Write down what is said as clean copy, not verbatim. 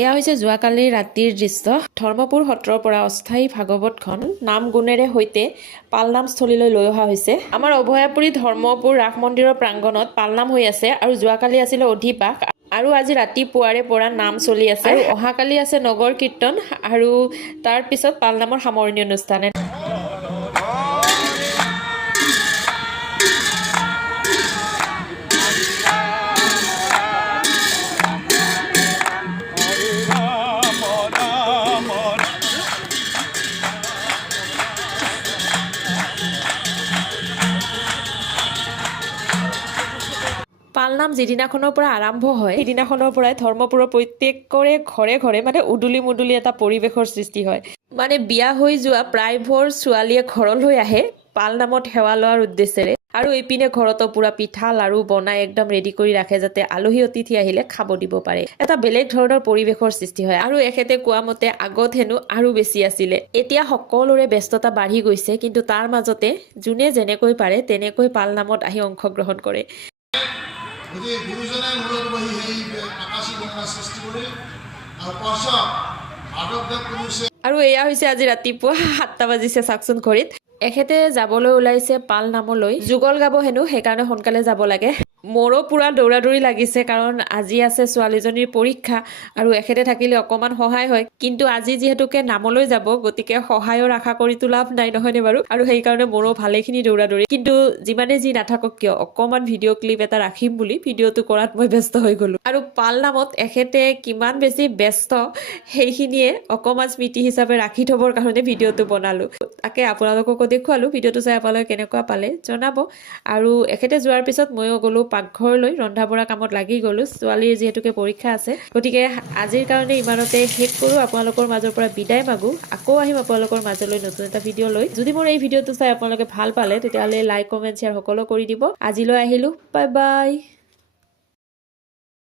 এয়া হৈছে যোৱাকালি ৰাতিৰ দৃশ্য। ধৰ্মপুৰ সত্ৰৰ পৰা অস্থায়ী ভাগৱতখন নাম গুণেৰে সৈতে পালনামস্থলীলৈ লৈ অহা হৈছে। আমাৰ অভয়াপুৰী ধৰ্মপুৰ ৰাস মন্দিৰৰ প্ৰাংগণত পালনাম হৈ আছে আৰু যোৱাকালি আছিলে অধিবাস আৰু আজি ৰাতিপুৱাৰে পৰা নাম চলি আছে আৰু অহাকালি আছে নগৰ কীৰ্তন আৰু তাৰ পিছত পালনামৰ সামৰণি অনুষ্ঠান। পালনাম যিদিনাখনৰ পৰা আৰম্ভ হয় সেইদিনাখনৰ পৰাই ধৰ্মপুৰৰ প্ৰত্যেকৰে ঘৰে ঘৰে মানে উদুলি মুদুলি এটা পৰিৱেশৰ সৃষ্টি হয়। মানে বিয়া হৈ যোৱা প্ৰায়বোৰ ছোৱালীয়ে ঘৰলৈ আহে পালনামত সেৱা লোৱাৰ উদ্দেশ্যেৰে আৰু এইপিনে ঘৰতো পুৰা পিঠা লাৰু বনাই একদম ৰেডি কৰি ৰাখে যাতে আলহী অতিথি আহিলে খাব দিব পাৰে। এটা বেলেগ ধৰণৰ পৰিৱেশৰ সৃষ্টি হয় আৰু এখেতে কোৱা মতে আগত হেনো আৰু বেছি আছিলে। এতিয়া সকলোৰে ব্যস্ততা বাঢ়ি গৈছে, কিন্তু তাৰ মাজতে যোনে যেনেকৈ পাৰে তেনেকৈ পালনামত আহি অংশগ্ৰহণ কৰে। গুৰুজনে মূৰত বহি সেই আকাশী গংগা সৃষ্টি কৰি আৰু এয়া হৈছে আজি ৰাতিপুৱা 7টা বাজিছে চাকচোন ঘড়ীত। এখেতে যাবলৈ ওলাইছে পাল নামলৈ, যুগল গাব হেনো, সেইকাৰণে সোনকালে যাব লাগে। মোৰো পুৰা দৌৰা দৌৰি লাগিছে কাৰণ আজি আছে ছোৱালীজনীৰ পৰীক্ষা আৰু এখেতে থাকিলে অকমান সহায় হয়, কিন্তু আজি যিহেতুকে নামলৈ যাব গতিকে সহায়ৰ আশা কৰিতো লাভ নাই, নহয়নে বাৰু? আৰু সেইকাৰণে মোৰো ভালেখিনি দৌৰা দৌৰি, কিন্তু যিমানে যি নাথাকক কিয় অকমান ভিডিঅ' ক্লিপ এটা ৰাখিম বুলি ভিডিঅ'টো কৰাত মই ব্যস্ত হৈ গলো। আৰু পাল নামত এখেতে কিমান বেছি ব্যস্ত সেইখিনিয়ে অকমান স্মৃতি হিচাপে ৰাখি থবৰ কাৰণে ভিডিঅ'টো বনালো। তাকে আপোনালোককো দেখুৱালো। ভিডিঅ'টো চাই আপোনালোকে কেনেকুৱা পালে জনাব। আৰু এখেতে যোৱাৰ পিছত ময়ো গ'লো পাকঘৰলৈ, ৰন্ধা বঢ়া কামত লাগি গ'লো। ছোৱালীৰ যিহেতুকে পৰীক্ষা আছে গতিকে আজিৰ কাৰণে ইমানতে শেষ কৰোঁ। আপোনালোকৰ মাজৰ পৰা বিদায় মাগো। আকৌ আহিম আপোনালোকৰ মাজলৈ নতুন এটা ভিডিঅ' লৈ। যদি মোৰ এই ভিডিঅ'টো চাই আপোনালোকে ভাল পালে তেতিয়াহ'লে লাইক কমেণ্ট শ্বেয়াৰ সকলো কৰি দিব। আজিলৈ আহিলোঁ, বাই বাই।